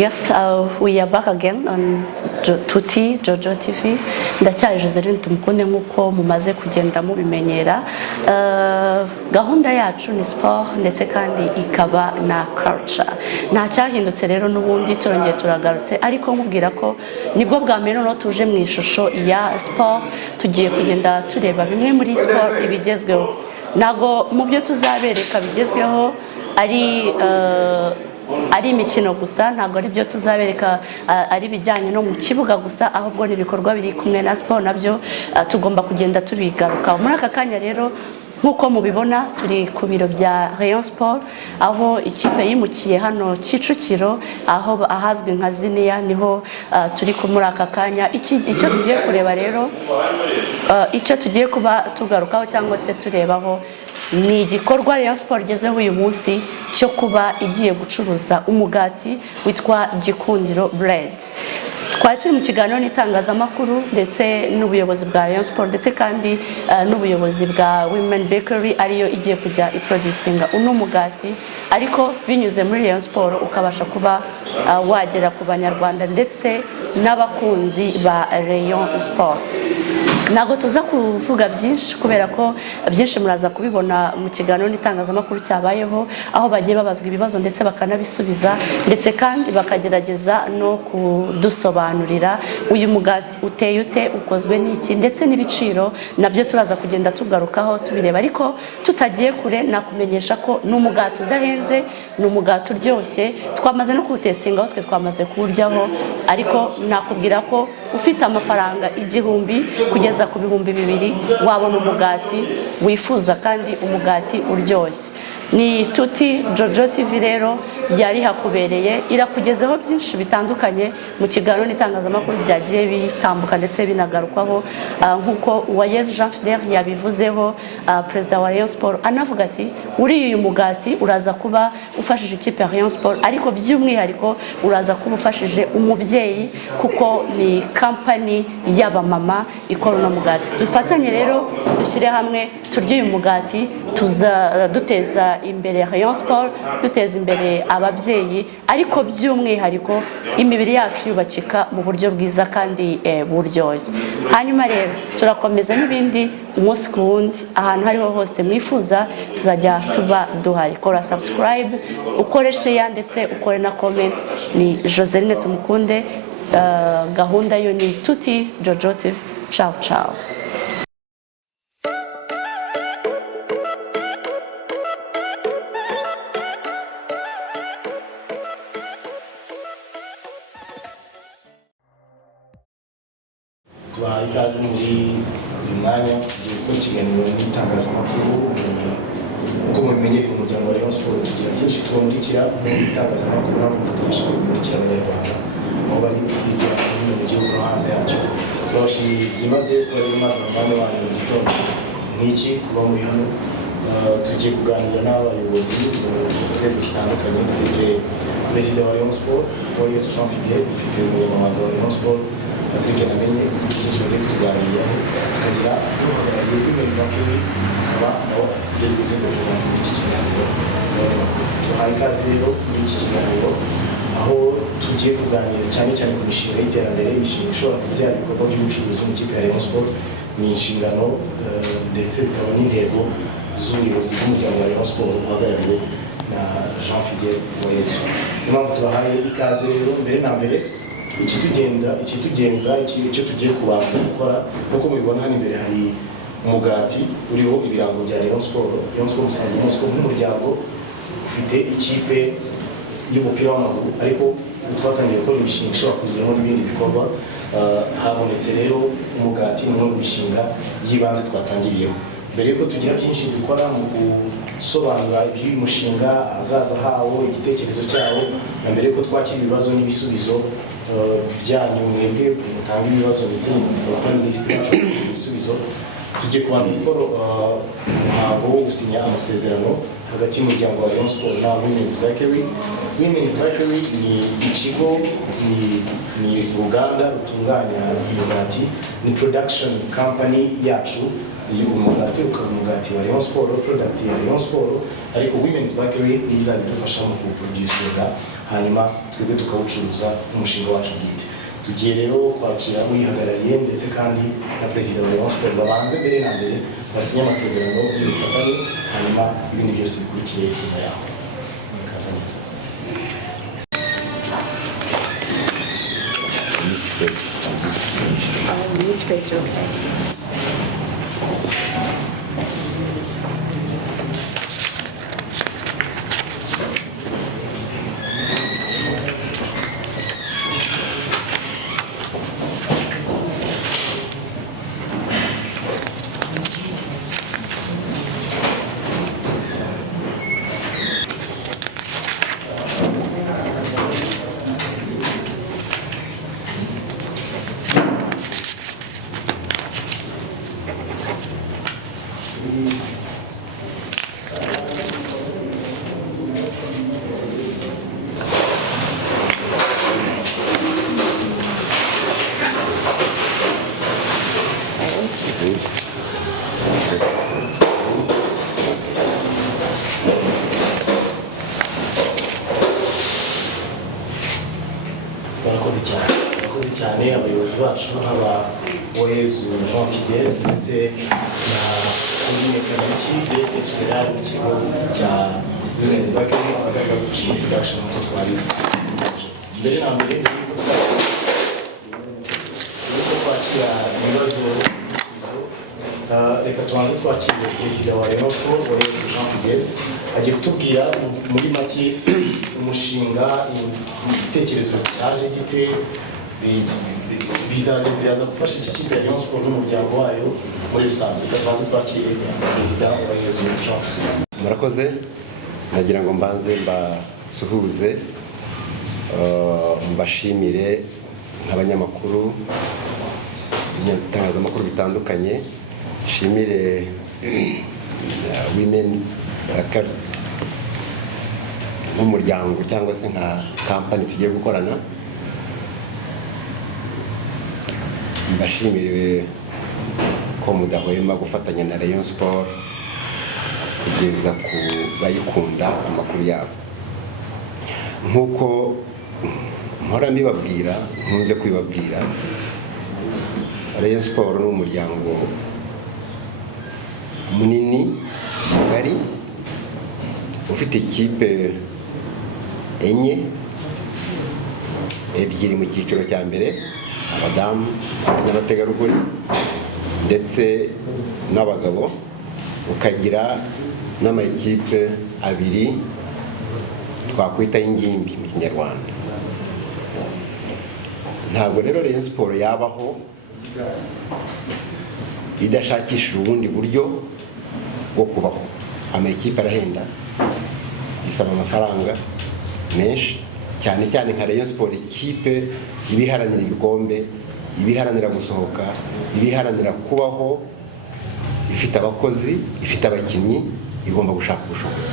Yes, we are back again on Tuti Jojo TV. Ndacyari Joseline tumukunde nkuko mumaze kugenda mubimenyera. Gahunda yacu ni sport ndetse kandi ikaba na culture. Nta cyahindutse rero n'ubundi turongeye turagarutse ariko nkubwira ko nibwo bwa mbere no tuje mu ishusho ya sport tugiye kugenda tureba bimwe muri sport ibigezweho. Nago mu byo tuzabereka bigezweho ari imikino gusa, ntabwo ari byo tuzabereka ari bijyanye no mu kibuga gusa, ahubwo ni ibikorwa biri kumwe na sport nabyo tugomba kugenda tubigaruka. Muri aka kanya rero nkuko mubibona turi ku biro bya Rayon Sport, aho ikipe yimukiye hano Kicukiro, aho ahazwi nka Ziniya, niho turi muri aka kanya. Icyo tugiye kureba rero, icyo tugiye kuba tugarukaho cyangwa se turebaho ni igikorwa Rayon Sport gezeho uyu munsi cyo kuba igiye gucuruza umugati witwa Gikundiro Bread. Twari turi mu kiganiro n'itangazamakuru ndetse n'ubuyobozi bwa Rayon Sport ndetse kandi n'ubuyobozi bwa Women Bakery ariyo igiye kujya iproducinga uno mugati, ariko binyuze muri Rayon Sport ukabasha kuba wagera ku banyarwanda ndetse n'abakunzi ba Rayon Sport. Nago tuza kuvuga byinshi kubera ko byinshi muraza kubibona mu kiganiro n'itangazamakuru cyabayeho, aho bagiye babazwa ibibazo ndetse bakanabisubiza ndetse kandi bakagerageza no kudusobanurira uyu mugati uteye ute, ukozwe n'iki ndetse n'ibiciro nabyo turaza kugenda tugarukaho tubireba. Ariko tutagiye kure nakumenyesha ko n'umugati udahenze, n'umugati uryoshye, twamaze no kuwutestinga aho twe twamaze kuwuryaho, ariko nakubwira ko ufite amafaranga 1000 kugeza ku 2000 wabona umugati wifuza kandi umugati uryoshye. Ni Tuti Jojo TV rero yari hakubereye, irakugezeho byinshi bitandukanye mu kiganiro n'itangazamakuru byagiye bitambuka ndetse binagarukwaho, nkuko Uwayezu yabivuzeho, perezida wa Rayon Sport anavuga ati uri uyu mugati uraza kuba ufashije ikipe ya Rayon Sport, ariko by'umwihariko uraza kuba ufashije Umubyeyi kuko ni company y'abamama ikora uno mugati. Dufatanye rero dushyire hamwe turye uyu mugati, duteza imbere Rayon Sport, duteza imbere ababyeyi, ariko by'umwihariko imibiri yacu yubakika mu buryo bwiza kandi buryoshye. Hanyuma rero turakomeza n'ibindi umunsi ku wundi, ahantu hariho hose mwifuza tuzajya tuba duhari. Kora subscribe, ukore share ndetse ukore na comment. Ni Joseline tumukunde, gahunda yo ni Tuti Jojo TV. Ciao ciao. Ikaze muri uyu mwanya tugiye gukora ikiganiro n'itangazamakuru. Uko mubimenyereye mu muryango wa Rayon Sport tugira byinshi tubamurikira mu itangazamakuru, ntabwo dufasha kumurikira abanyarwanda aho bari hirya no hino mu gihugu no hanze yacyo. Turabashimiye byimaze kuba ari maze abavandimwe banyu mu gitondo nk'iki kuba muri hano. Tugiye kuganira n'abayobozi mu nzego zitandukanye. Dufite perezida wa Rayon Sport Uwayezu Avuga, dufite umunyamabanga wa Rayon Sport Patrick namenye tujye kuganiraho, tukagira n'uhagarariye Women Bakery akaba nawe afite ibibazo neza muri iki kiganiro. Tuhaye ikaze rero muri iki kiganiro aho tugiye kuganira cyane cyane ku mishinga y'iterambere, imishinga ishobora kubyara ibikorwa by'ubucuruzi mu kipe ya Rayon Sport. Ni inshingano ndetse bikaba n'intego z'ubuyobozi bw'umuryango wa Rayon Sport uhagarariwe na Jean Fidel Uwayezu. Niyo mpamvu tubahaye ikaze rero. Mbere na mbere ikitugenza icyo tugiye kubanza gukora, nuko mubibona hano imbere hari umugati uriho ibirango bya Rayon Sport. Rayon Sport usanzwe umuswe nk'umuryango ufite ikipe y'umupira w'amaguru, ariko twatangiye gukora imishinga ishobora kugiramo n'ibindi bikorwa. Habonetse rero umugati ni umwe mu mishinga y'ibanze twatangiriyeho. Mbere yuko tugira byinshi dukora mu gusobanura iby'uyu mushinga, ahazaza hawo, igitekerezo cyawo, na mbere yuko twakira ibibazo n'ibisubizo byanyu mwebwe mutanga ibibazo ndetse n'abapanelisite ibisubizo, tugiye kubanza gukora umuhango wo gusinya amasezerano hagati y'umuryango wa Rayon Sport na Women's Bakery. Women's Bakery ni ikigo, ni uruganda rutunganya imigati, ni production company yacu umugati ukaba umugati wa Rayon Sport, product ya Rayon Sport, ariko Women's Bakery izabidufasha mu kuwuproducinga, hanyuma twebwe tukawucuruza umushinga wacu bwite. Tugiye rero kwakira uyihagarariye ndetse kandi na perezida wa Rayon Sport babanze mbere na mbere basinye amasezerano y'ubufatanye, hanyuma ibindi byose bikurikiye nyuma yaho. Murakaza neza. Which page? Okay. Murakoze cyane abayobozi bacu haba UWAYEZU ndetse na Inyunganizi Director General w'ikigo cya Women's Bakery azaga gufasha muri production uko twari mbere na mbere yuko kwakira ibibazo reka tubanze twakire perezida wa Rayon Sport UWAYEZU agiye kutubwira muri make umushinga igitekerezo cyaje gite bizaza gufasha iki kipe ya Rayon Sport n'umuryango wayo muri rusange. Reka tubanze twakire perezida wa UWAYEZU. Murakoze, nagira ngo mbanze mbasuhuze, mbashimire nk'abanyamakuru, itangazamakuru bitandukanye, nshimire Women Bakery nk'umuryango cyangwa se nka kampani tugiye gukorana. Mbashimire ko mudahwema gufatanya na Rayon Sport kugeza ku bayikunda amakuru yabo. Nk'uko mpora mbibabwira, nkunze kwibabwira, Rayon Sport ni umuryango munini mugari ufite ikipe enye, ebyiri mu cyiciro cya mbere, abadamu n'abategarugori ndetse n'abagabo, ukagira n'amakipe abiri twakwita y'ingimbi mu Kinyarwanda. Ntabwo rero Rayon Sport yabaho idashakishije ubundi buryo bwo kubaho. Amakipe arahenda, isaba amafaranga menshi, cyane cyane nka Rayon Sport, ikipe ibiharanira ibikombe, ibiharanira gusohoka, ibiharanira kubaho, ifite abakozi, ifite abakinnyi, igomba gushaka ubushobozi.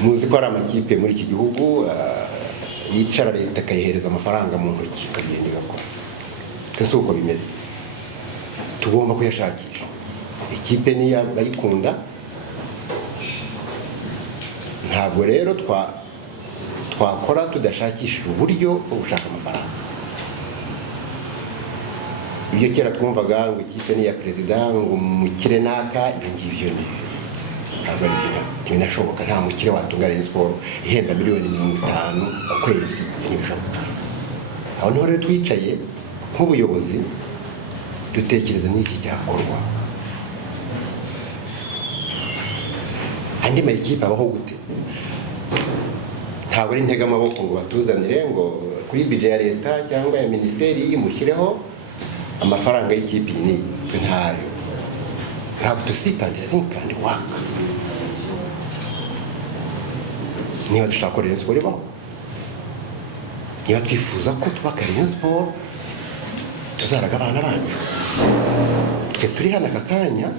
Muzi ko ari amakipe muri iki gihugu yicara leta ikayihereza amafaranga mu ntoki ikagenda igakora. Kese uko bimeze, tugomba kuyashakisha. Ikipe niyo bayikunda, ntabwo rero twakora tudashakishije uburyo bwo gushaka amafaranga. Ibyo kera twumvaga ngo ikipe ni iya perezida, ngo umukire naka, ibyo ntabwo ari byo, ntibinashoboka. Nta mukire watunga Rayon Sport ihemba miliyoni 50 ku kwezi, ntibishoboka. Aho niho rero twicaye nk'ubuyobozi dutekereza n'iki cyakorwa. Andi makipe abaho gute? Ntabwo ari intega amaboko ngo batuzanire ngo kuri budget ya leta cyangwa ya ministeri imushyireho amafaranga y'ikipe ni ntayo. You have to sit and think and work. Niba dushaka ko Rayon Sport ibaho, niba twifuza ko twubaka Rayon Sport tuzaraga abana banyu, twe turi hano aka kanya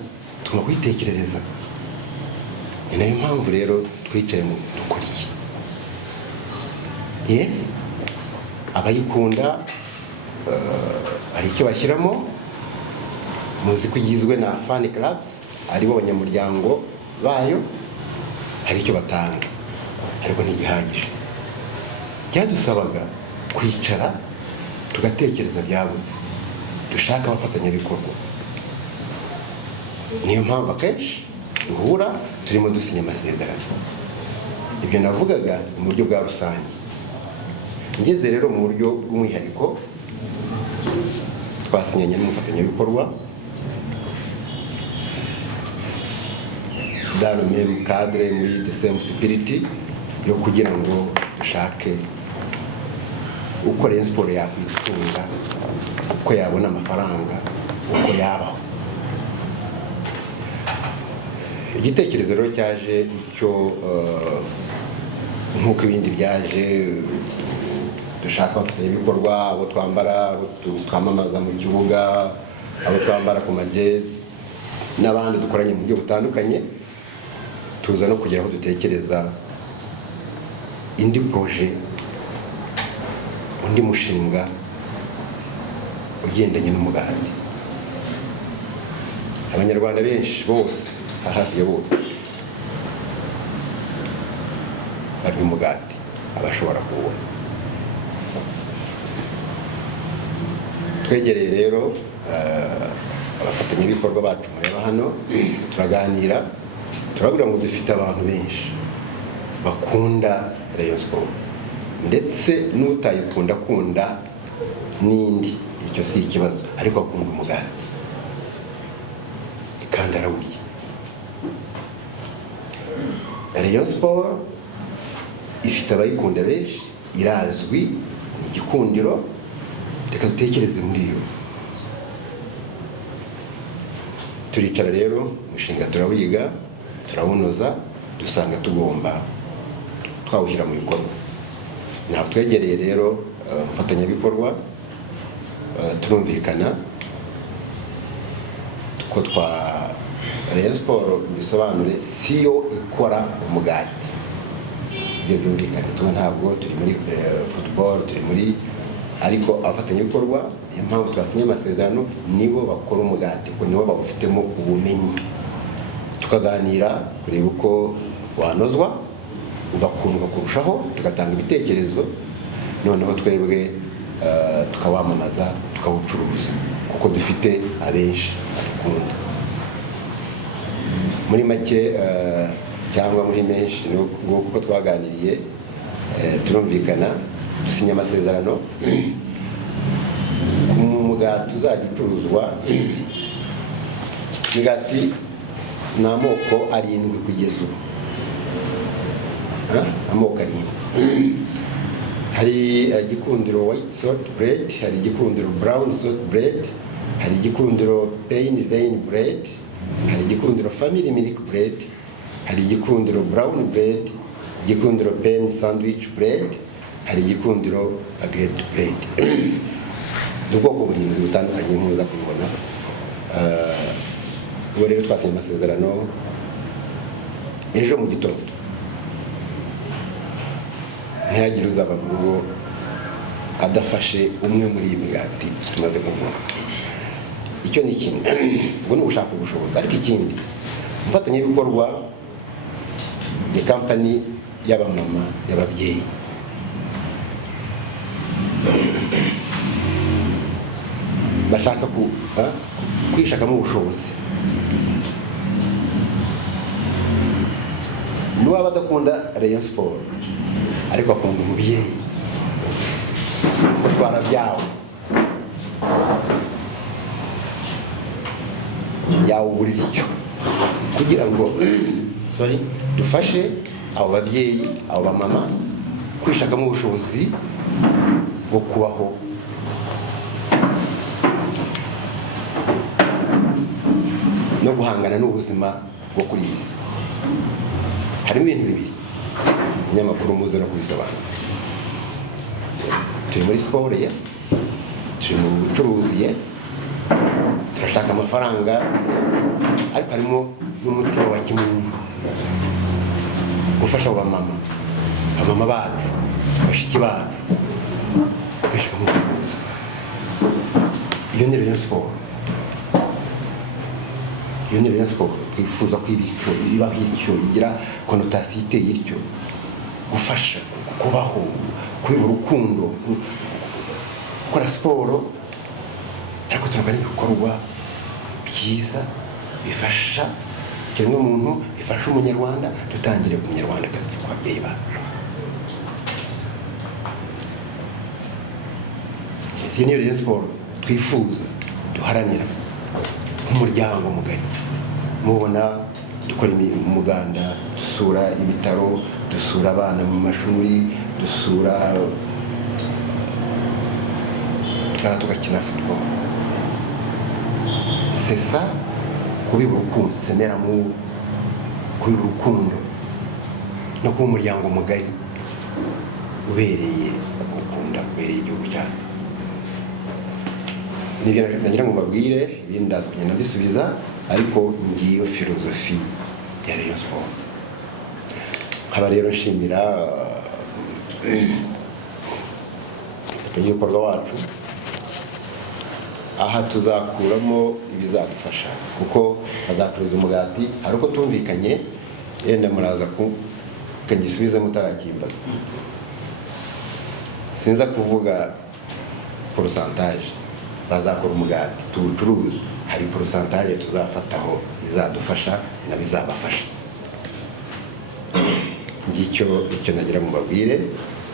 tugomba kwitekerereza. Ni nayo mpamvu rero twicaye mu dukora iki. Yes, abayikunda hari icyo bashyiramo, muzi ko igizwe na fan clubs, aribo abanyamuryango bayo, hari icyo batanga ariko ntibihagije. Byadusabaga kwicara tugatekereza byagutse, dushaka abafatanyabikorwa. Niyo mpamvu akenshi duhura turimo dusinya amasezerano. Ibyo navugaga mu buryo bwa rusange. Ngeze rero mu buryo bw'umwihariko, twasinyanye n'umufatanyabikorwa dans le même cadre, muri the same spirit yo kugira ngo dushake uko Rayon Sport yakwitunga, uko yabona amafaranga, uko yabaho. Igitekerezo rero cyaje icyo nk'uko ibindi byaje, dushaka abafatanyabikorwa, abo twambara, abo twamamaza mu kibuga, abo twambara ku majezi n'abandi dukoranye mu buryo butandukanye. Tuza no kugera aho dutekereza indi projet, undi mushinga ugendanye n'umugati. Abanyarwanda benshi bose, hafi ya bose, barya umugati, abashobora kuwubona. Twegereye rero abafatanyabikorwa bacu mureba hano, turaganira, turabwira ngo dufite abantu benshi bakunda Rayon Sport, ndetse n'utayikunda kunda n'indi, icyo si ikibazo, ariko akunda umugati kandi arawurya. Rayon Sport ifite abayikunda benshi, irazwi, ni igikundiro. Reka dutekereze muri yo. Turicara rero, umushinga turawiga, turawunoza, dusanga tugomba twawushyira mu bikorwa. Naho twegereye rero umufatanyabikorwa, turumvikana ko Rayon Sport bisobanure siyo ikora umugati. Ibyo byumvikana, tuba ntabwo turi muri football, turi muri, ariko abafatanyabikorwa, iyo mpamvu twasinye amasezerano, nibo bakora umugati, kuko nibo bawufitemo ubumenyi. Tukaganira kureba uko wanozwa, ugakundwa kurushaho, tugatanga ibitekerezo, noneho twebwe tukawamamaza, tukawucuruza, kuko dufite abenshi badukunda. Muri make cyangwa muri menshi, kuko twaganiriye, turumvikana, dusinya amasezerano ku mugati uzajya ucuruzwa. Imigati ni amoko 7 kugeza ubu, amoko 7. Hari igikundiro white salt bread, hari igikundiro brown salt bread, hari igikundiro plain vein bread, hari igikundiro family milk bread, hari igikundiro brown bread, igikundiro plain sandwich bread, hari igikundiro baguette bread. Ubwoko burindwi butandukanye nk'uza kubibona. Ubu rero twasinye amasezerano ejo mu gitondo. Ntihagire uzaba mu rugo adafashe umwe muri iyi migati tumaze kuvuga. Icyo ni kimwe, ubwo ni ugushaka ubushobozi. Ariko ikindi, umufatanyabikorwa ni kampani y'abamama, y'ababyeyi. Bashaka kwishakamo ubushobozi. N'uwaba adakunda Rayon Sport, ariko akunda umubyeyi, kuko twarabyawe, yawugurira icyo, kugira ngo dufashe abo babyeyi, abo bamama kwishakamo ubushobozi bwo kubaho no guhangana n'ubuzima bwo kuri iyi si. Harimo ibintu bibiri inyamakuru muze no kubisobanura. Turi muri siporo, yes. Turi mu bucuruzi, yes. Turashaka amafaranga, yes. Ariko harimo n'umutima wa kimuntu, gufasha abamama, abamama bacu, bashiki bacu, kwishaka mu bucuruzi. Iyo ni Rayon Sport. iyo ni Rayon Sport twifuza ko iba nk'icyo igira konotasiyo iteye ityo, gufasha, kubaho, kubiba urukundo, gukora siporo ariko tunaga n'ibikorwa byiza bifasha kimwe muntu, bifasha umunyarwanda. Dutangire ku munyarwandakazi, ku babyeyi bacu. Iyi ni Rayon Sport twifuza, duharanira nk'umuryango mugari. Mubona dukora umuganda, dusura ibitaro, dusura abana mu mashuri, dusura tugakina football. C'est ça, kubiba urukundo, semera mu kubiba urukundo no kuba umuryango mugari ubereye, ukunda ubereye igihugu cyacu. Nibyo nagira ngo mbabwire, ibindi ndaza kugenda mbisubiza, ariko ngiyo filozofi ya Rayon Sport. Nkaba rero nshimira umufatanyabikorwa wacu, aha tuzakuramo ibizadufasha, kuko bazacuruza umugati, hari uko tumvikanye, yenda muraza kugisubiza mutarakimbaza. Sinza kuvuga pourcentage, bazakora umugati tuwucuruza, hari pourcentage tuzafataho izadufasha na bizabafasha. Ngicyo icyo nagira mu babwire.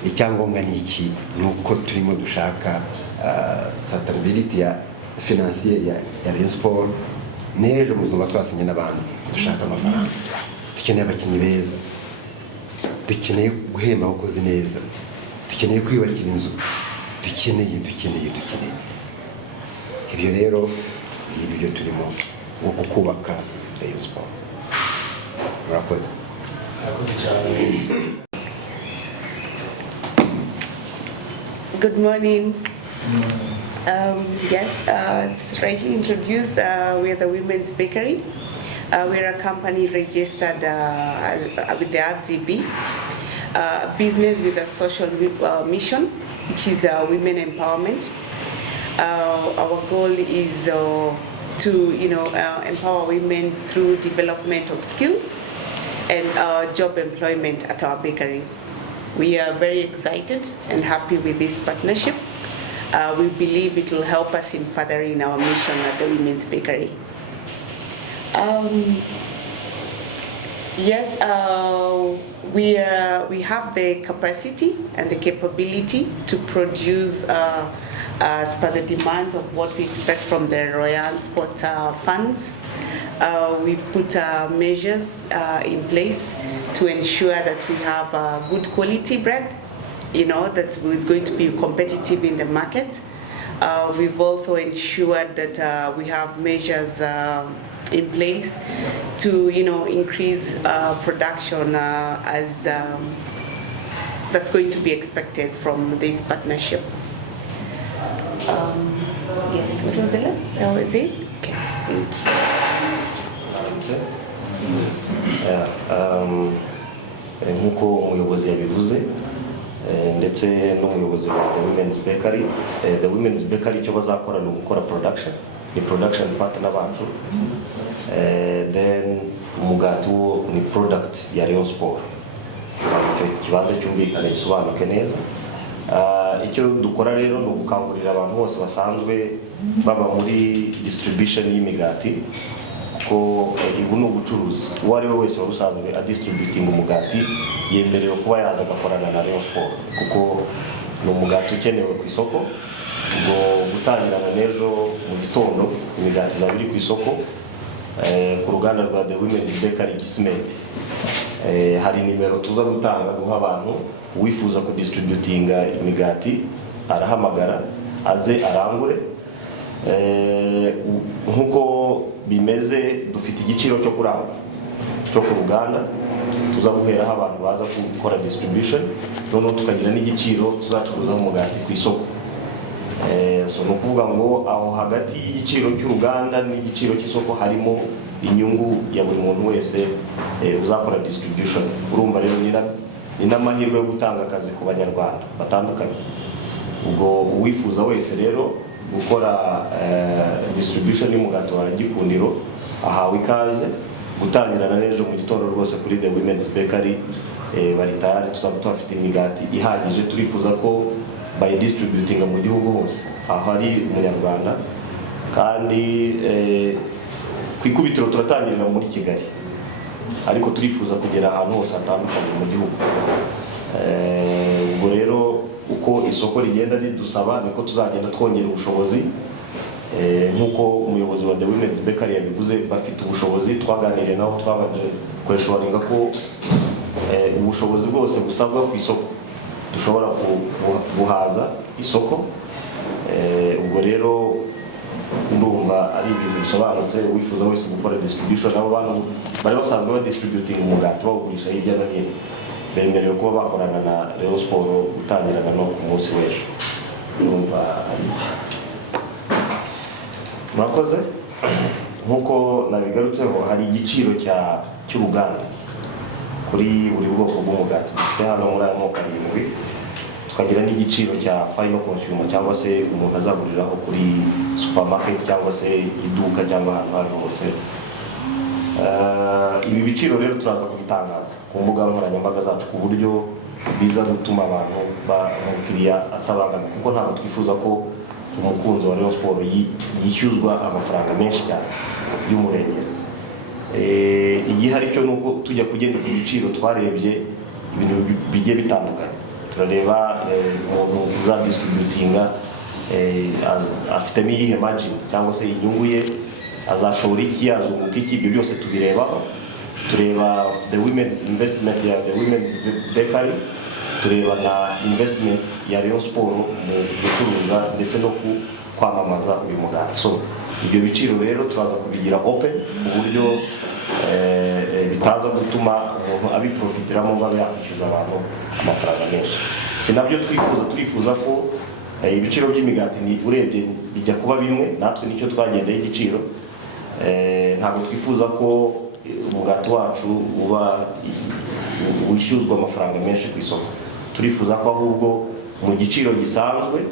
Icyangombwa ni iki, nuko turimo dushaka sustainability ya financier ya Rayon Sport. N'ejo muzumva twasinye n'abandi, dushaka amafaranga, dukeneye abakinnyi beza, dukeneye guhemba abakozi neza, dukeneye kwiyubakira inzu, dukeneye. Ibyo rero ibyo turimo ngo kubaka Rayon Sport. Murakoze. Good morning. Yes, it's rightly introduced. We are the Women's Bakery. We're a company registered with the RDB, a business with a social mission, which is women empowerment. Our goal is to empower women through development of skills and job employment at our bakeries. We are very excited and happy with this partnership. We believe it will help us in furthering our mission at the Women's Bakery. Yes, we have the capacity and the capability to produce as per the demands of what we expect from the Royal Sport funds. We've put measures in place to ensure that we have good quality bread, that is going to be competitive in the market. We've also ensured that we have measures in place to increase production as that's going to be expected from this partnership. Yes, what was it? That was it? Okay, thank you. Nk'uko umuyobozi yabivuze ndetse n'umuyobozi wa The Women's Bakery. The Women's Bakery icyo bazakora ni gukora production, ni production partner bacu. Then umugati wo ni product ya Rayon Sport. Kibanza cyumvikana gisobanuke neza. Icyo dukora rero ni ugukangurira abantu bose basanzwe baba muri distribution y'imigati ko ibu no gucuruza. Uwo ari we wese warusanzwe distributing umugati yemerewe kuba yaza agakorana na Rayon Sport, kuko ni umugati ukenewe ku isoko. Ngo gutangirana n'ejo mu gitondo imigati zabiri ku isoko ku ruganda rwa The Women's Bakery Gisimenti. Hari nimero tuza gutanga guha abantu uwifuza ku distributinga imigati arahamagara aze arangure. Nkuko bimeze dufite igiciro cyo kurangura cyo ku ruganda, tuza guheraho abantu baza gukora distribution, noneho tukagira n'igiciro tuzacuruza umugati ku isoko. So no kuvuga ngo aho hagati y'igiciro cy'uruganda n'igiciro cy'isoko harimo inyungu ya buri muntu wese uzakora distribution. Urumva rero ni n'amahirwe yo gutanga akazi ku banyarwanda batandukanye. Ubwo uwifuza wese rero gukora distribution y'umugati wa Gikundiro ahawe ikaze gutangira na ejo mu gitondo rwose kuri The Women's Bakery bari tayari, tuzaba tuhafite imigati ihagije. Turifuza ko bayidistributinga mu gihugu hose aho ari umunyarwanda, kandi ku ikubitiro turatangirira muri Kigali, ariko turifuza kugera ahantu hose hatandukanye mu gihugu. Ubwo rero uko isoko rigenda ridusaba niko tuzagenda twongera ubushobozi, nk'uko umuyobozi wa The Women's Bakery yabivuze. Bafite ubushobozi, twaganiriye nabo, twabanje kweshoringa ko ubushobozi bwose busabwa ku isoko dushobora guhaza isoko. Ubwo rero ndumva ari ibintu bisobanutse. Wifuza wese gukora distribution, nabo bantu bari basanzwe badistributing umugati bawugurisha hirya no hino, bemerewe kuba bakorana na Rayon Sport gutangirana no ku munsi w'ejo. Ndumva murakoze. Nk'uko nabigarutseho, hari igiciro cy'uruganda kuri buri bwoko bw'umugati dufite hano muri aya moko 7. Tukagira n'igiciro cya final consumer, cyangwa se umuntu azaguriraho kuri supermarket cyangwa se iduka cyangwa ahantu hose. Ibi biciro rero turaza kubitangaza ku mbuga nkoranyambaga zacu ku buryo biza gutuma abantu umukiriya atabangana, kuko ntabwo twifuza ko umukunzi wa Rayon Sport yishyuzwa amafaranga menshi cyane y'umurengera. Igihari cyo nuko tujya kugenda iki giciro twarebye ibintu bigiye bitandukanye. Turareba umuntu uzadistributinga afitemo iyihe margin cyangwa se inyungu ye, azashora iki, azunguka iki, ibyo byose tubirebaho. Tureba the women's investment ya The Women's Bakery, tureba na investment ya Rayon Sport mu gucuruza ndetse no kwamamaza uyu mugati. So ibyo biciro rero turaza kubigira open ku buryo bitaza gutuma umuntu abiprofitiramo ngo abe yakwishyuza abantu amafaranga menshi. Si nabyo turifuza ko ibiciro by'imigati urebye bijya kuba bimwe, natwe nicyo twagendeye igiciro. Ntabwo twifuza ko umugati wacu uba wishyuzwa amafaranga menshi ku isoko. Turifuza ko ahubwo mu giciro gisanzwe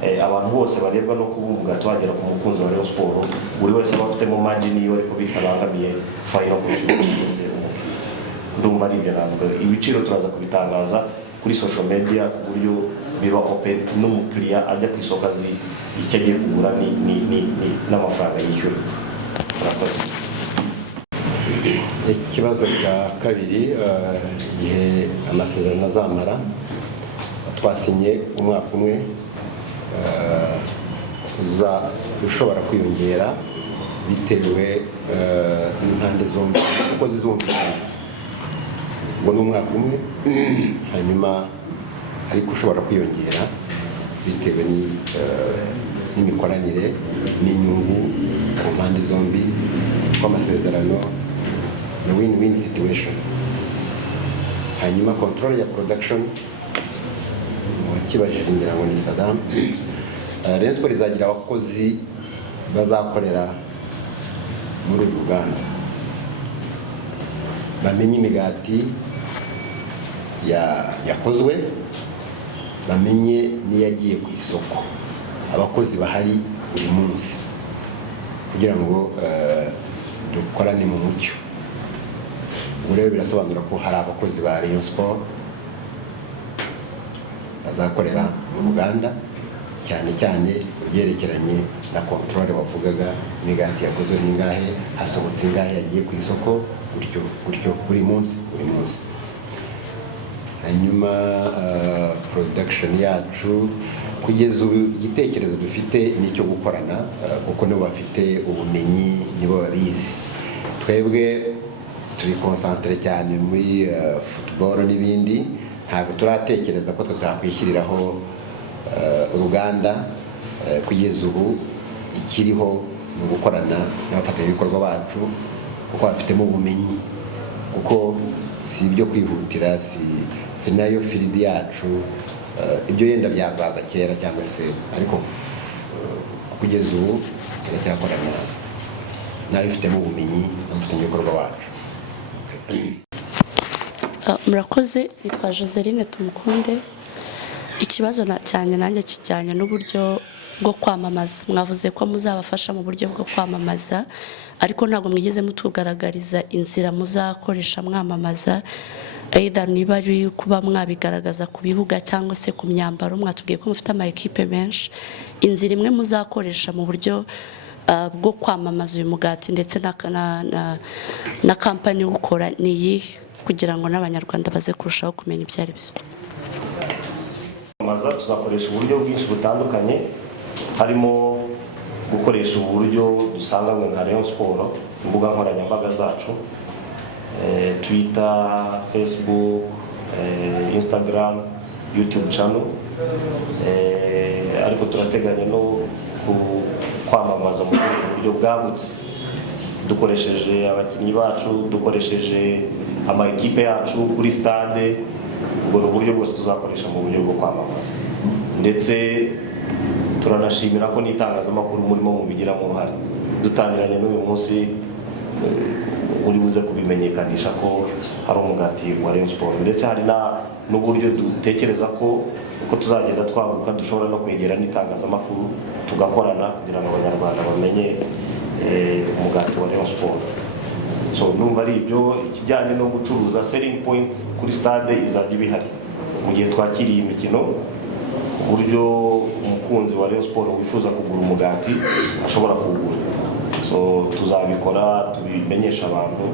abantu bose barebwa no kuba umugati wagera ku mukunzi wa Rayon Sport, buri wese aba afitemo margin yiwe ariko bitabangamiye final consumer yose. Ndumva ari ibyo ntabwo ibiciro turaza kubitangaza kuri social media ku buryo biba open, n'umukiriya ajya ku isoko azi icyo agiye kugura n'amafaranga yishyura. Ikibazo cya kabiri, igihe amasezerano azamara, twasinye umwaka umwe, ushobora kwiyongera bitewe n'impande zombi uko zizumvikana. Ngo ni umwaka umwe, hanyuma ariko ushobora kwiyongera bitewe n'imikoranire n'inyungu ku mpande zombi, kuko amasezerano ni win-win situation. Hanyuma control ya production wakibajije ngira ngo ni Saddam. Rayon Sport izagira abakozi bazakorera muri uru ruganda, bamenye imigati yakozwe, bamenye n'iyagiye ku isoko. Abakozi bahari buri munsi kugira ngo dukorane mu mucyo. Ubu rero birasobanura ko hari abakozi ba Rayon Sport bazakorera mu ruganda, cyane cyane byerekeranye na control wavugaga. Imigati yakozwe n'ingahe, hasohotse ingahe yagiye ku isoko, gutyo buri munsi. Hanyuma production yacu kugeza ubu igitekerezo dufite nicyo gukorana, kuko nibo bafite ubumenyi, nibo babizi. Twebwe turi concentré cyane muri football n'ibindi, ntabwo turatekereza ko twakwishyiriraho uruganda. Kugeza ubu ikiriho ni gukorana n'abafatanyabikorwa bacu, kuko bafitemo ubumenyi, kuko si ibyo kwihutira, si nayo field yacu. Ibyo yenda byazaza kera cyangwa se, ariko kugeza ubu turacyakorana n'abifitemo ubumenyi n'abafatanyabikorwa bacu. Murakoze. Nitwa Joseline Tumukunde. Ikibazo cyane nanjye kijyanye n'uburyo bwo kwamamaza. Mwavuze ko muzabafasha mu buryo bwo kwamamaza, ariko ntabwo mwigeze mutugaragariza inzira muzakoresha mwamamaza, either niba ari kuba mwabigaragaza ku bibuga cyangwa se ku myambaro. Mwatubwiye ko mufite ama equipe menshi, inzira imwe muzakoresha mu buryo bwo kwamamaza uyu mugati ndetse na kampani yo gukora ni iyihe, kugira ngo n'abanyarwanda baze kurushaho kumenya ibyo ari byo? Tuzakoresha uburyo bwinshi butandukanye, harimo gukoresha uburyo dusanganywe nka Rayon Sport, imbuga nkoranyambaga zacu, Twitter, Facebook, Instagram, YouTube channel, ariko turateganya no kwamamaza mu buryo bwagutse dukoresheje abakinnyi bacu, dukoresheje ama equipe yacu kuri stade. Ubwo uburyo bwose tuzakoresha mu buryo bwo kwamamaza, ndetse turanashimira ko n'itangazamakuru murimo mubigiramo uruhare. Dutangiranye n'uyu munsi uri buze kubimenyekanisha ko hari umugati wa Rayon Sport, ndetse hari n'uburyo dutekereza ko uko tuzagenda twaguka dushobora no kwegera n'itangazamakuru tugakorana kugira ngo abanyarwanda bamenye umugati wa Rayon Sport. So numva ari ibyo. Ikijyanye no gucuruza, selling point kuri stade izajya bihari mu gihe twakiriye imikino, uburyo umukunzi wa Rayon Sport wifuza kugura umugati ashobora kugura. So tuzabikora tubimenyesha abantu,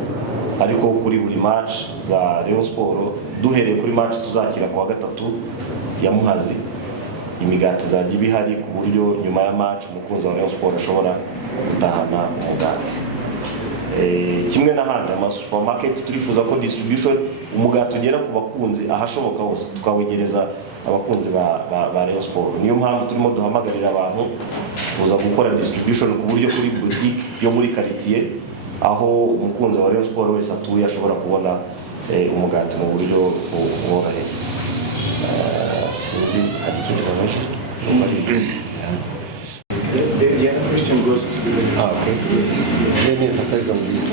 ariko kuri buri match za Rayon Sport, duhereye kuri match tuzakira ku wa gatatu ya Muhazi, imigati izajya bihari ku buryo nyuma ya match umukunzi wa Rayon Sport ashobora gutahana umugati. Kimwe n'ahandi ama supermarket turifuza ko distribution umugati ugera ku bakunzi ahashoboka hose, tukawegereza abakunzi ba Rayon Sport. Niyo mpamvu turimo duhamagarira abantu kuza gukora distribution ku buryo kuri boutique yo muri quartier aho umukunzi wa Rayon Sport wese atuye ashobora kubona umugati mu buryo bworoheye. The other question goes to the okay. Let me emphasize on this.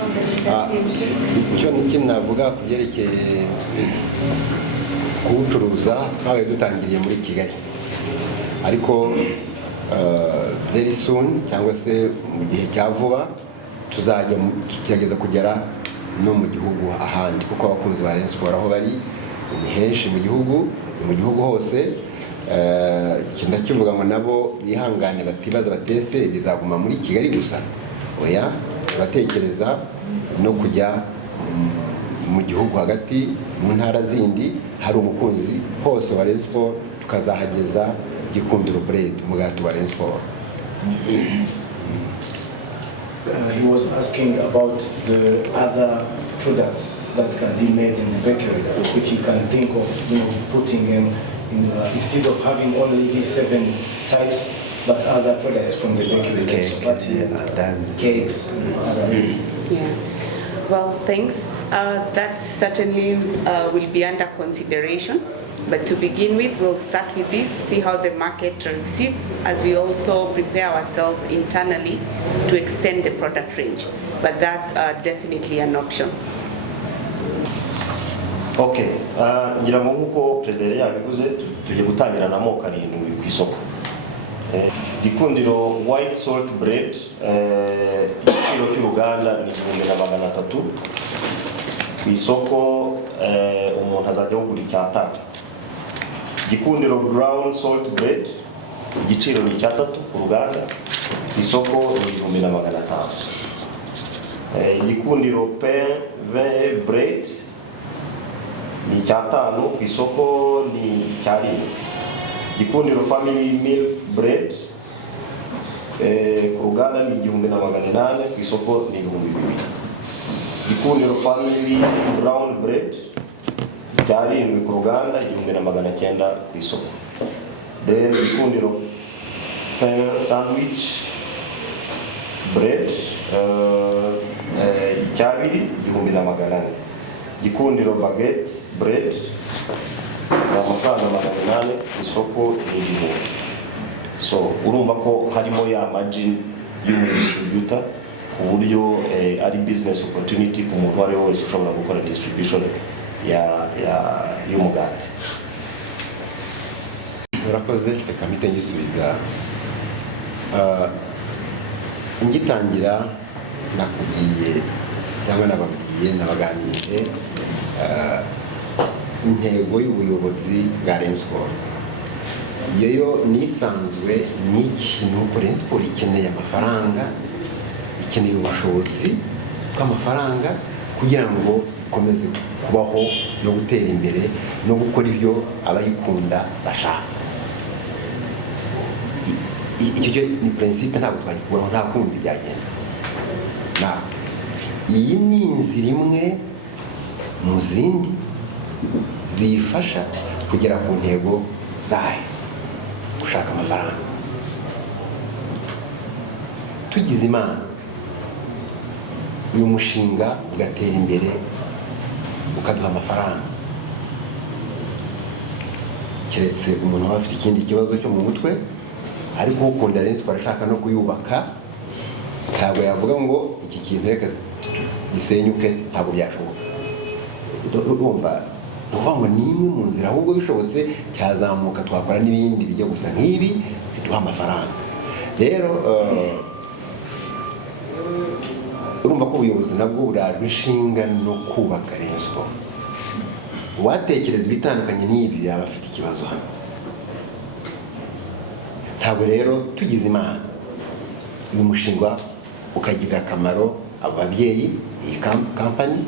Icyo niki navuga ku byerekeye kuwucuruza, ntawe dutangiriye muri Kigali, ariko very soon cyangwa se mu gihe cya vuba tuzajya tugerageza kugera no mu gihugu ahandi, kuko abakunzi ba Rayon Sport aho bari ni henshi mu gihugu hose. Kivuga ngo nabo bihangane batibaza batese bizaguma muri Kigali gusa, oya, batekereza no kujya mu gihugu hagati, mu ntara zindi hari umukunzi hose wa Rayon Sport, tukazahageza Gikundiro bread, umugati wa Rayon Sport. He was asking about the other products that can be made in the bakery. If you can think of, putting them in, instead of having only these 7 types, but other products from the bakery, cakes, and others. Yeah. Well, thanks. That certainly will be under consideration. But to begin with, we'll start with this, see how the market receives, as we also prepare ourselves internally to extend the product range. But that's definitely an option. Okay, ngira ngo nkuko President yabivuze tujye gutangira na moko 7 ku isoko. Gikundiro white salt bread, igiciro cy'uruganda ni 1300 ku isoko, umuntu azajya kugura icyatanu. Gikundiro brown salt bread, igiciro ni 3 ku ruganda, ku isoko ni 1500. Gikundiro pain vin bread ni 5 ku isoko ni 4. Gikundiro family meal bread, ku ruganda ni 1800, ku isoko ni 2000. Gikundiro family brown bread, 7 ku ruganda 1900 ku isoko. Then Gikundiro sandwich bread, 2 1800. Gikundiro baguette bread, amafaranga 800 ku isoko ni 1000. So urumva ko harimo ya margin y'umudistributor ku buryo ari business opportunity ku muntu wari wese ushobora gukora distribution y'umugati. Murakoze, reka mpite ngisubiza ngitangira nakubwiye cyangwa nabaganirije intego y'ubuyobozi bwa Rayon Sports. Iyo nisanzwe ni ikintu ko Rayon Sports ikeneye amafaranga, ikeneye ubushobozi bw'amafaranga kugira ngo ikomeze kubaho no gutera imbere no gukora ibyo abayikunda bashaka. Icyo ni principe ntabwo twagikuraho, nta kundi byagenda. Iyi ni inzira imwe mu zindi ziyifasha kugera ku ntego zayo, gushaka amafaranga. Tugize Imana uyu mushinga ugatera imbere ukaduha amafaranga, keretse umuntu waba afite ikindi kibazo cyo mu mutwe, ariko ukunda Rayon Sports ashaka no kuyubaka, ntabwo yavuga ngo iki kintu reka gisenyuke, ntabwo byashoboka. Urumva ni ukuvuga ngo ni imwe mu nzira, ahubwo bishobotse cyazamuka twakora n'ibindi bijya gusa nk'ibi biduha amafaranga. Rero urumva ko ubuyobozi nabwo burajwe inshinga no kubaka Rayon Sports. Uwatekereza ibitandukanye n'ibi yaba afite ikibazo hano. Ntabwo rero tugize Imana uyu mushinga ukagirira akamaro abo babyeyi, iyi kampani,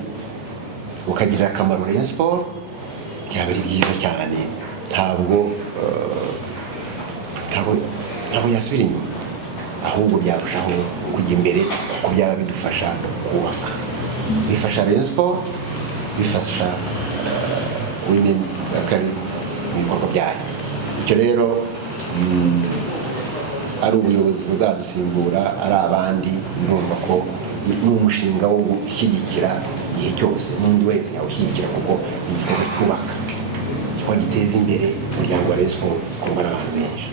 ukagirira akamaro Rayon Sports, byaba ari byiza cyane. Ntabwo yasubira inyuma, ahubwo byarushaho kujya imbere kuko byaba bidufasha kubaka, bifasha Rayon Sports, bifasha women bakari mu bikorwa byayo. Icyo rero ari ubuyobozi buzadusimbura, ari abandi, ndumva ko ni umushinga wo gushyigikira igihe cyose, n'undi wese yawushyigikira kuko ni igikorwa cyubaka, kiba giteza imbere umuryango wa Rayon Sports, ukorwa n'abantu benshi.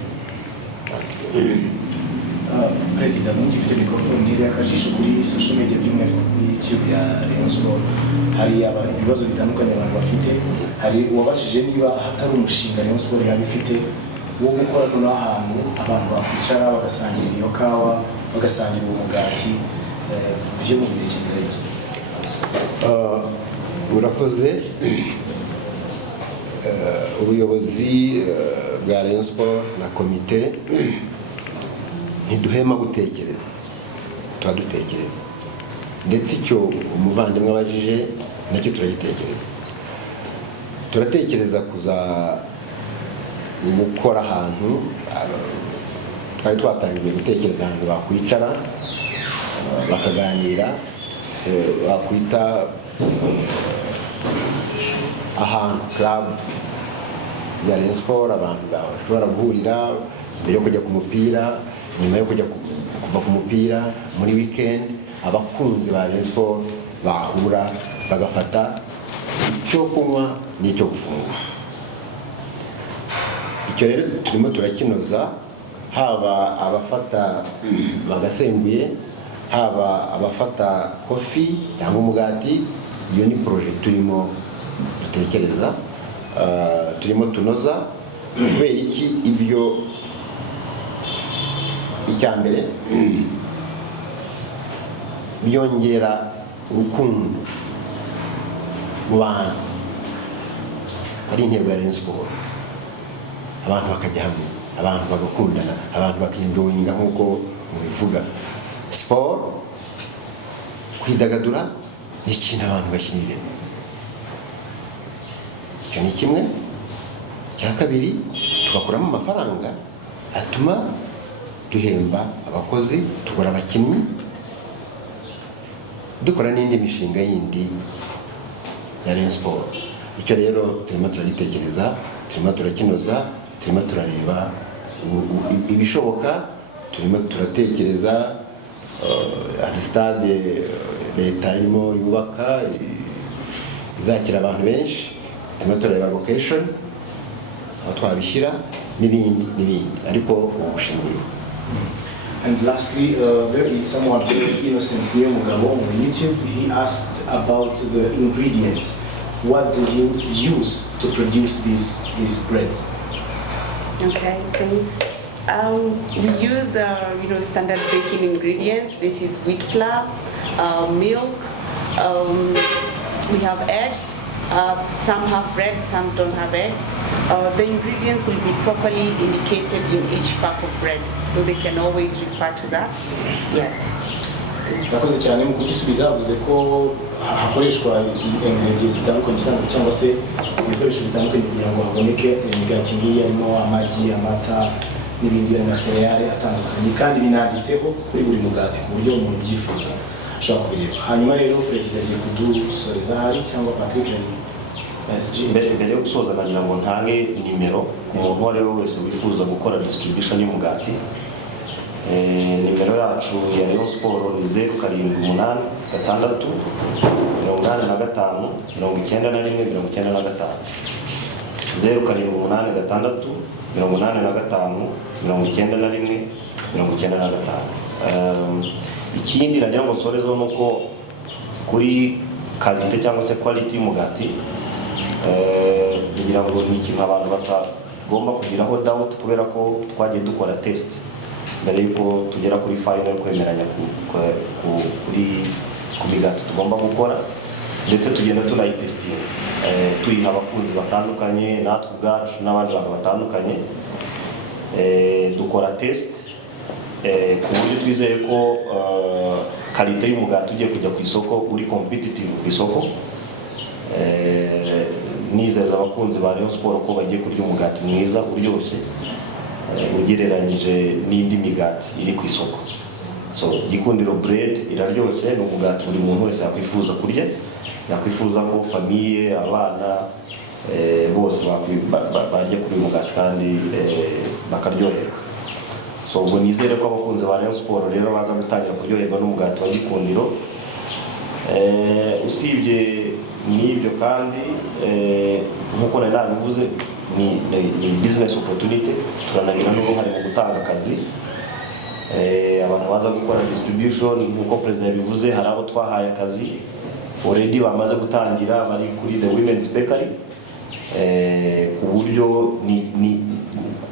Perezida mugifite mikrofone iri akajisho kuri social media by'umwihariko kuri YouTube ya Rayon Sports, hari ibibazo bitandukanye abantu bafite. Hari uwabajije niba hatari umushinga Rayon Sports yaba ifite wo gukora noneho ahantu abantu bakwicara bagasangira iyo kawa, bagasangira umugati, byo mu bitekerezo iki? Urakoze. Ubuyobozi bwa Rayon Sports na komite ntiduhema gutekereza, tuba dutekereza, ndetse icyo umuvandimwe abajije nacyo turagitekereza. Turatekereza kuza gukora ahantu, twari twatangiye gutekereza ahantu bakwicara bakaganira, bakwita ahantu club ya Rayon Sports, abantu bashobora guhurira mbere yo kujya ku mupira, nyuma yo kujya kuva ku mupira, muri weekend abakunzi ba Rayon Sports bahura bagafata icyo kunywa n'icyo gufungura. Icyo rero turimo turakinoza, haba abafata bagasembuye, haba abafata kofi cyangwa umugati. Iyo ni project turimo dutekereza, turimo tunoza. Kubera iki? Ibyo icyambere byongera urukundo mu bantu, ari intego ya Rayon Sports. Abantu bakajya hamwe, abantu bagakundana, abantu bakinjoyinga nk'uko mubivuga. Sport, kwidagadura ni ikintu abantu bashyira imbere. Icyo ni kimwe. Cya kabiri, tugakuramo amafaranga atuma duhemba abakozi, tugura abakinnyi, dukora n'indi mishinga yindi ya Rayon Sports. Icyo rero turimo turagitekereza, turimo turakinoza, turimo turareba ibishoboka, turimo turatekereza. Hari stade leta irimo yubaka izakira abantu benshi, turimo turareba location aho twabishyira n'ibindi, ariko umushinga uriho. And lastly, there is someone called Innocent Mugabo on YouTube. He asked about the ingredients. What do you use to produce these breads? Okay, thanks. We use standard baking ingredients. This is wheat flour, milk. We have eggs. Some have bread, some don't have eggs. The ingredients will be properly indicated in each pack of bread, so they can always refer to that. Yes. Murakoze cyane mu kugisubiza avuze ko hakoreshwa ingredients zitandukanye cyangwa se ibikoresho bitandukanye kugira ngo haboneke imigati ngiyi harimo amagi, amata n'ibindi na cereale atandukanye kandi binanditseho kuri buri mugati ku buryo umuntu ubyifuza ashobora kubireba. Hanyuma rero perezida agiye kudusoreza hari cyangwa Patrick mbere yo gusoza nagira ngo ntange nimero ku muntu uwo ari we wese wifuza gukora distribution y'umugati. Nimero yacu ya Rayon Sport ni 0786 85 91 95 0786 85 91 95. Ikindi nagira ngo nsorezo nuko kuri kalite cyangwa se quality y'umugati kugira ngo ni ikintu abantu batagomba kugiraho doubt kubera ko twagiye dukora test mbere yuko tugera kuri final kwemeranya ku migati tugomba gukora, ndetse tugenda tunayitestinga tuyiha abakunzi batandukanye natwe ubwacu n'abandi bantu batandukanye. Dukora test ku buryo twizeye ko kalite y'umugati ugiye kujya ku isoko uri competitive ku isoko. Nizeza abakunzi ba Rayon Sport ko bagiye kurya umugati mwiza uryoshye ugereranyije n'indi migati iri ku isoko. So Gikundiro bread iraryoshye, ni umugati buri muntu wese yakwifuza kurya, yakwifuza ko famille, abana bose bajya kuri uyu mugati kandi bakaryoherwa. So ubwo nizere ko abakunzi ba Rayon Sport rero baza gutangira kuryoherwa n'umugati wa Gikundiro. Usibye n'ibyo kandi nk'uko nari nabivuze ni business opportunity, turanagira n'uruhare mu gutanga akazi. Abantu baza gukora distribution nk'uko perezida yabivuze, hari abo twahaye akazi already bamaze gutangira bari kuri the women's bakery. Ku buryo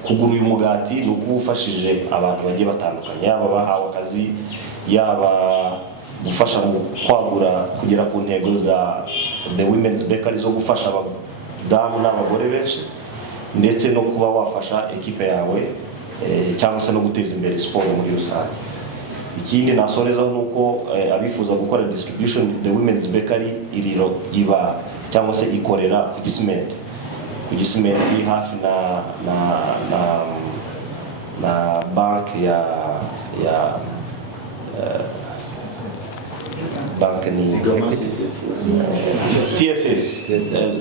kugura uyu mugati ni ukufashije abantu bagiye batandukanye, yaba bahawe akazi, yaba gufasha mu kwagura kugera ku ntego za the women's bakery zo gufasha abadamu n'abagore benshi, ndetse no kuba wafasha ekipe yawe cyangwa se no guteza imbere siporo muri rusange. Ikindi nasorezaho nuko abifuza gukora distribution, the women's bakery iba cyangwa se ikorera ku gisimenti hafi na banki ya banki ni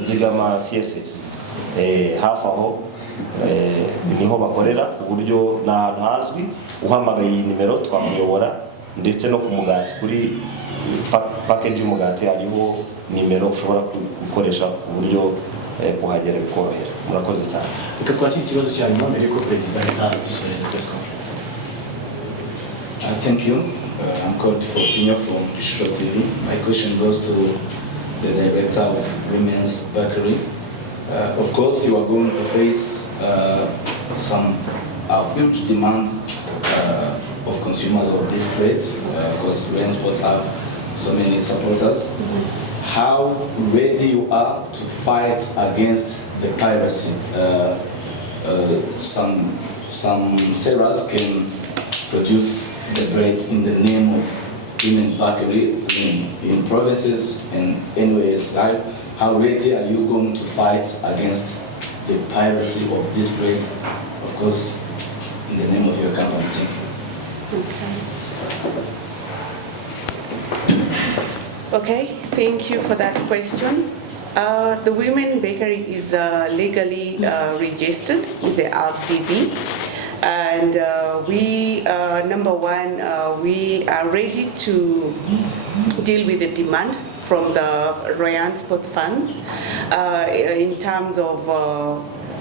Zigama CSS. Hafi aho niho bakorera, ku buryo ni ahantu hazwi. Uhamagaye iyi nimero twamuyobora, ndetse no ku mugati kuri package y'umugati hariho nimero ushobora gukoresha ku buryo kuhagera bikorohera. Murakoze cyane. Reka twakire ikibazo cya nyuma mbere yuko perezida dusoreza press conference. Thank you. I'm called Fortinho from Isura TV. My question goes to the director of Women's Bakery. Of course, you are going to face some huge demand of consumers of this bread, because Rayon Sports have so many supporters. How ready you are to fight against the piracy? Some sellers can produce the bread in the name of women bakery in provinces and anywhere else. How ready are you going to fight against the piracy of this bread, of course, in the name of your company? Thank you. Okay, thank you for that question. The Women Bakery is legally registered with the RDB. And we, number one, we are ready to deal with the demand from the Rayon Sport funds in terms of,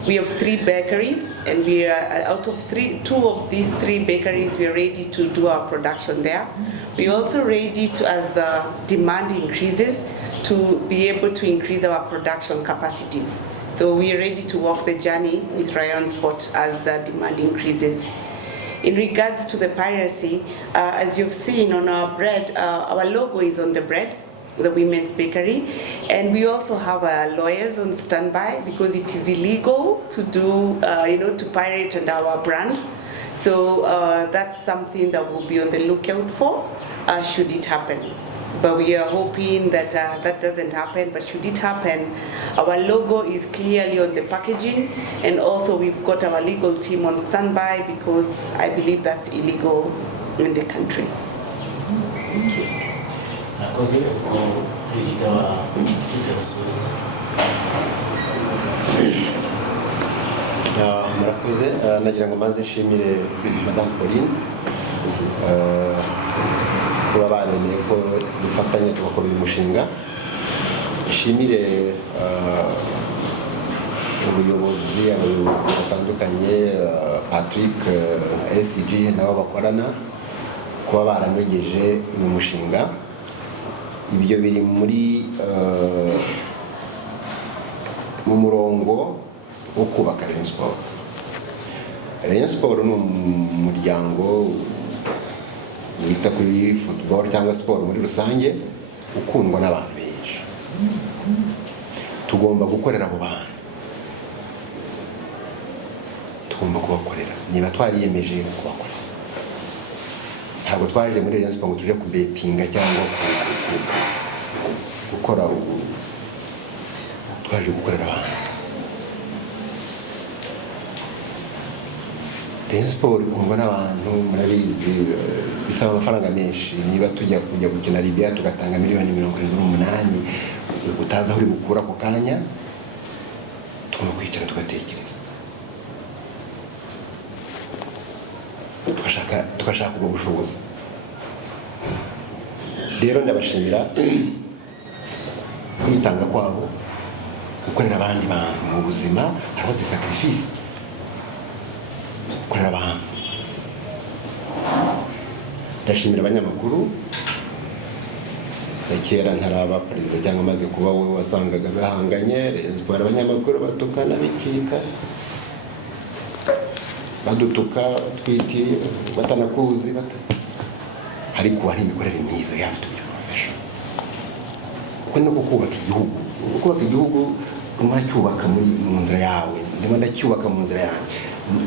we have 3 bakeries, and we are out of 2 of these 3 bakeries, we are ready to do our production there. We're also ready to, as the demand increases, to be able to increase our production capacities So we are ready to walk the journey with Rayon Sport as the demand increases. In regards to the piracy, as you've seen on our bread, our logo is on the bread, the women's bakery, and we also have lawyers on standby because it is illegal to do, to pirate under our brand. So that's something that we'll be on the lookout for, should it happen. But we are hoping that that doesn't happen, but should it happen, our logo is clearly on the packaging, and also we've got our legal team on standby because I believe that's illegal in the country. Thank you. Nakoze ubwo perezida wa Ibyiza. Murakoze, nagira ngo manze nshimire Madame Pauline kuba baremeye ko dufatanya tugakora uyu mushinga. Nshimire abayobozi batandukanye, Patrick, SG nabo bakorana kuba baranogeje uyu mushinga. Ibyo biri muri mu murongo wo kubaka Rayon Sport. Rayon Sport ni umuryango wita kuri football cyangwa sport muri rusange ukundwa n'abantu benshi. Tugomba gukorera abo bantu, tugomba kubakorera, niba twariyemeje kubakorera. Ntabwo twaje muri Rayon Sport ngo tuje kubetinga cyangwa gukora, twaje gukorera abantu. Rayon Sport ikundwa n'abantu, murabizi bisaba amafaranga menshi. Niba tujya gukina Libya tugatanga miliyoni 78, utaza aho uri gukura ako kanya, tugomba kwicara tugatekereza, tugashaka ubwo bushobozi. Rero ndabashimira kwitanga kwabo, gukorera abandi bantu mu buzima, hariho de sacrifice, gukorera abantu. Ndashimira abanyamakuru, kera ntaraba perezida cyangwa maze kuba wowe wasangaga bahanganye Rayon Sport, abanyamakuru batukana bicika, badutuka twiti batanakuzi ariko hari imikorere myiza. We have to be professional. Uko no kubaka igihugu, kubaka igihugu cyubaka mu nzira yawe, ndimo ndacyubaka mu nzira yanjye,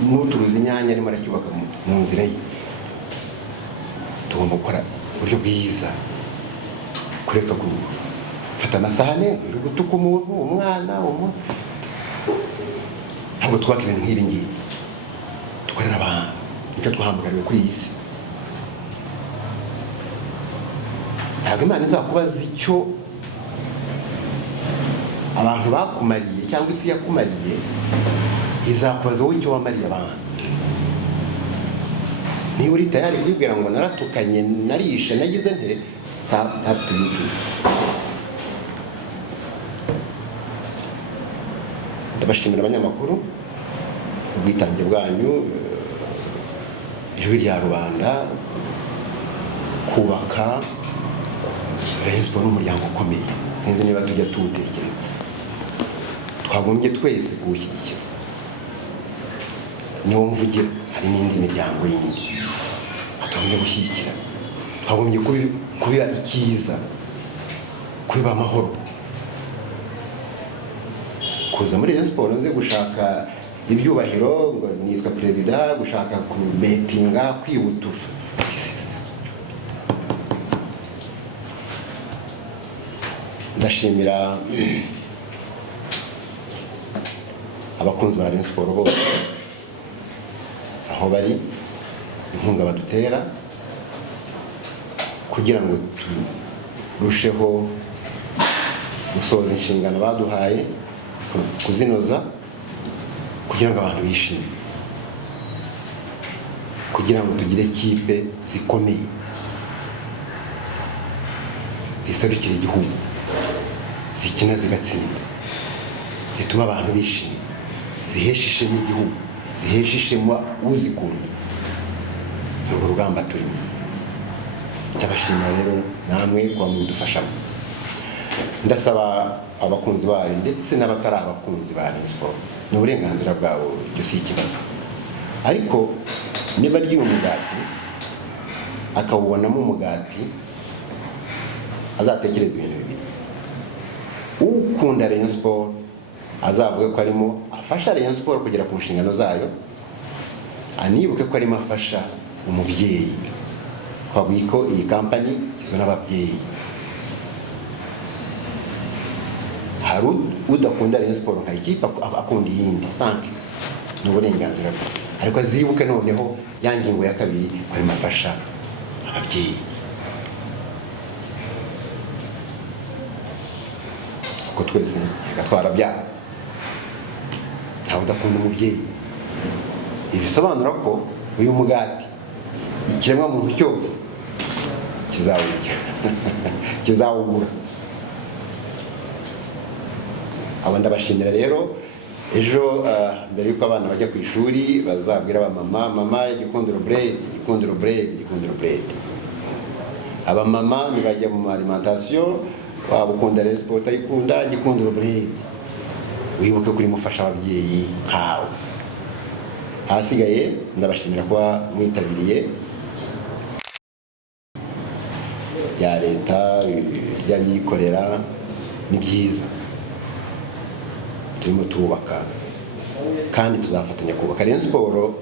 n'ucuruza inyanya ndimo ndacyubaka mu nzira ye. Tugomba gukora uburyo bwiza, kureka gufata amasahane uri gutuka umuntu, umwana, ntabwo twubaka ibintu nk'ibi ngibi. Dukorera abantu, nicyo twahamagariwe kuri iyi si. Ntabwo Imana izakubaza icyo abantu bakumariye cyangwa isi yakumariye, izakubaza wowe icyo wamariye abantu. Niba uri tayari kwibwira ngo naratukanye, narishe, nagize nte, ndabashimira abanyamakuru ubwitange bwanyu, ijwi rya rubanda, kubaka Rayon Sport n'umuryango ukomeye. Sinzi niba tujya tuwutekereza, twagombye twese kuwushyigikira. Niwo mvugira, hari n'indi miryango yindi twagombye gushyigikira. Twagombye kubiba icyiza, kubiba amahoro. Kuza muri Rayon Sport nze gushaka ibyubahiro, ngo nitwa perezida, gushaka kubetinga, kwibutufa. Ndashimira abakunzi ba Rayon Sport bose aho bari, inkunga badutera kugira ngo turusheho gusoza inshingano baduhaye, kuzinoza, kugira ngo abantu bishime, kugira ngo tugire kipe zikomeye ziserukira igihugu, zikina zigatsinda, zituma abantu bishima, zihesha ishema igihugu, zihesha ishema uzikunda. Urwo rugamba turimo. Ndabashimira rero namwe kuba mubidufashamo. Ndasaba abakunzi bayo ndetse n'abatari abakunzi ba Rayon Sport. Ni uburenganzira bwabo, ibyo si ikibazo. Ariko niba ari umugati akawubonamo umugati, azatekereza ibintu bibiri. Ukunda Rayon Sport azavuga ko arimo afasha Rayon Sport kugera ku nshingano zayo, anibuke ko arimo afasha umubyeyi. Twavuga ko iyi kampani igizwe n'ababyeyi. Hari udakunda Rayon Sport nka ikipe akunda iyindi, ni uburenganzira bwe. Ariko azibuke noneho ya ngingo ya kabiri ko arimo afasha ababyeyi. Kuko twese gatwarabyara, ntawe udakunda umubyeyi. Ibisobanura ko uyu mugati ikiremwa muntu cyose kizawurya kizawugura. Aba ndabashimira rero. Ejo mbere yuko abana bajya ku ishuri bazabwira mama igikundiro bread. Aba mama nibajya mu alimentation waba ukunda Rayon Sport ayikunda igikundiro bread, wibuke kuri mufasha ababyeyi nkawe. Hasigaye ndabashimira kuba mwitabiriye bya leta by'abikorera. Ni byiza, turimo tubaka kandi tuzafatanya kubaka. Rayon Sport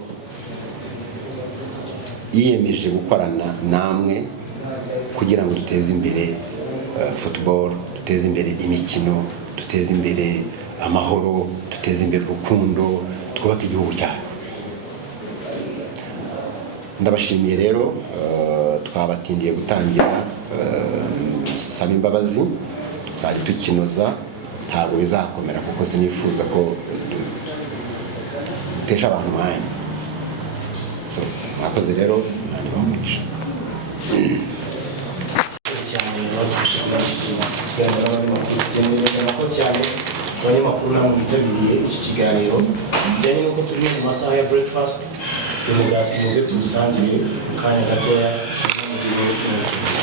yiyemeje gukorana namwe kugira ngo duteze imbere football, duteze imbere imikino, duteze imbere amahoro, duteze imbere urukundo, twubaka igihugu cyacu. Ndabashimiye rero. Twabatindiye gutangira, saba imbabazi, twari tukinoza, ntabwo bizakomera kuko sinifuza ko dutesha abantu umwanya. So mwakoze rero, nani bamugisha cyane badufasha kugira ngo abanyamakuru tugendere. Mwakoze cyane abanyamakuru namwe bitabiriye iki kiganiro bijyanye n'uko turi mu masaha ya breakfast. Umugati muze tuwusangire mu kanya gatoya mu gihe twese.